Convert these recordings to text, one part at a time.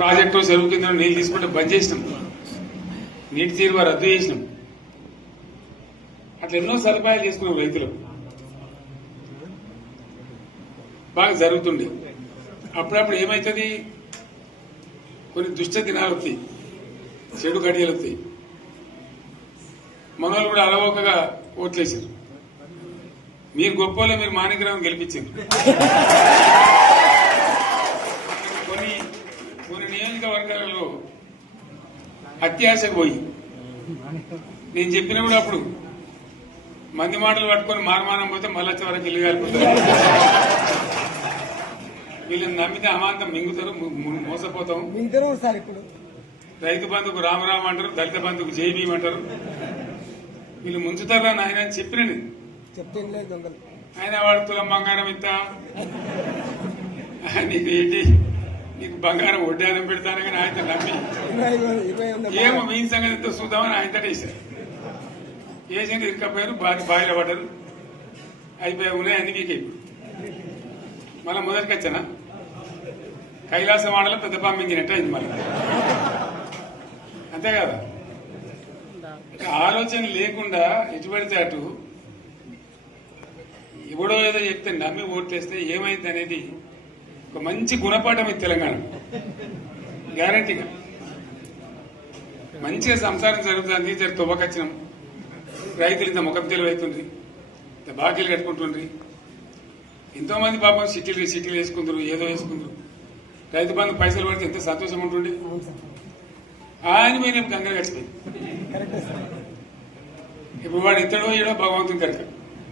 project సెలవు కింద నీళ్ళు తీసుకుంటే బంద్ చేసినాం నీటి తీరువ రద్దు చేసినాం అట్లా ఎన్నో సదుపాయాలు చేసుకున్నాం రైతులు బాగా జరుగుతుండే అప్పుడప్పుడు ఏమవుతుంది కొన్ని దుష్ట దినాలు వస్తాయి చెడు గడియలు వస్తాయి మనోళ్ళు కూడా అలవోకగా ఓట్లేసారు మీరు గొప్పలో మీరు మాణిగ్రామం గెలిపించారు తెలంగాణలో అత్యాశ పోయి నేను చెప్పినప్పుడు అప్పుడు మంది మాటలు పట్టుకొని మారమానం పోతే మళ్ళీ చివరికి ఇల్లుగాలిపోతారు వీళ్ళని నమ్మితే అమాంతం మింగుతారు మోసపోతాం రైతు బంధుకు రామరామ అంటారు దళిత బంధుకు జైబీం అంటారు వీళ్ళు ముంచుతారా ఆయన అని చెప్పిన ఆయన వాడు తులం బంగారం ఇస్తా నీకు ఏంటి బంగారం వడ్డానం పెడతాను కానీ ఆయన నమ్మి ఏమో మీ సంగతి ఎంతో చూద్దామని ఆయన వేశారు వేసింది ఇరుకపోయారు బాగా బాయిల పడ్డారు అయిపోయి ఉన్నాయి అన్ని వీకే మళ్ళీ మొదటికి వచ్చానా కైలాసవాడలో పెద్ద పంపించినట్టు అయింది మళ్ళీ అంతే కదా ఆలోచన లేకుండా ఎటుపడితే అటు ఎవడో ఏదో చెప్తే నమ్మి ఓట్లేస్తే ఏమైంది అనేది ఒక మంచి గుణపాఠం ఇది తెలంగాణ గ్యారంటీగా మంచిగా సంసారం జరుగుతుంది జర తువ్వకచ్చినాం రైతులు ఇంత ముఖం తెలివైతుంది ఇంత బాకీలు కట్టుకుంటుండ్రి ఎంతోమంది పాపం సిటీలు సిటీలు వేసుకుందరు ఏదో వేసుకుందరు రైతు బంధు పైసలు పడితే ఎంత సంతోషం ఉంటుంది ఆయన మీద కంగారు గడిచిపోయింది ఇప్పుడు వాడు ఇతడో ఏడో భగవంతుని కనుక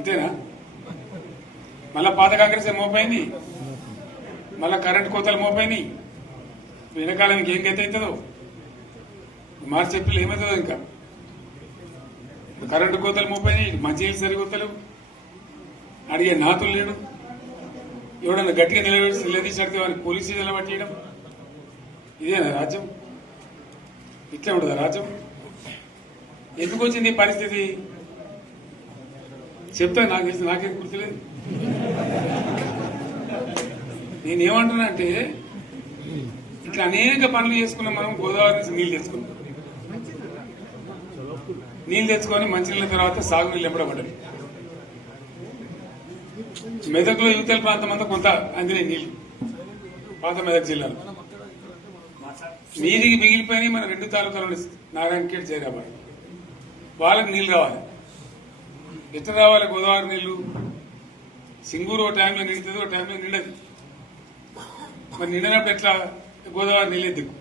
అంతేనా మళ్ళా పాత కాంగ్రెస్ మోపోయింది మళ్ళా కరెంటు కోతలు మోపోయినాయి వెనకాల ఏం గతి అవుతుందో మార్చి ఏప్రిల్ ఏమవుతుందో ఇంకా కరెంటు కోతలు మోపోయినాయి మంచి సరికొత్తలు అడిగే నాతులు లేడు ఎవడన్నా గట్టిగా నిలబెట్టి నిలదీసేస్తే వారిని పోలీసులు నిలబట్టేయడం ఇదేనా రాజ్యం ఇట్లా ఉండదా రాజ్యం ఎందుకు వచ్చింది పరిస్థితి చెప్తా నాకు తెలిసి నాకేం గుర్తులేదు నేనేమంటున్నానంటే ఇట్లా అనేక పనులు చేసుకున్నాం మనం గోదావరి నుంచి నీళ్ళు తెచ్చుకున్నాం నీళ్ళు తెచ్చుకొని మంచినీళ్ళ తర్వాత సాగునీళ్ళు ఎంపడబడ్డాయి మెదక్లో యువతల ప్రాంతం అంతా కొంత అందినాయి నీళ్లు పాత మెదక్ జిల్లాలో మీదికి మిగిలిపోయినాయి మన రెండు తాలూకాలు నారాయణఖేడ్ జైరాబాద్ వాళ్ళకి నీళ్ళు కావాలి ఎట్లా రావాలి గోదావరి నీళ్లు సింగూరు ఒక టైంలో నిండుతుంది ఒక టైంలో నిండదు మరి నిండినప్పుడు ఎట్లా గోదావరి నీళ్ళు ఎద్దుకు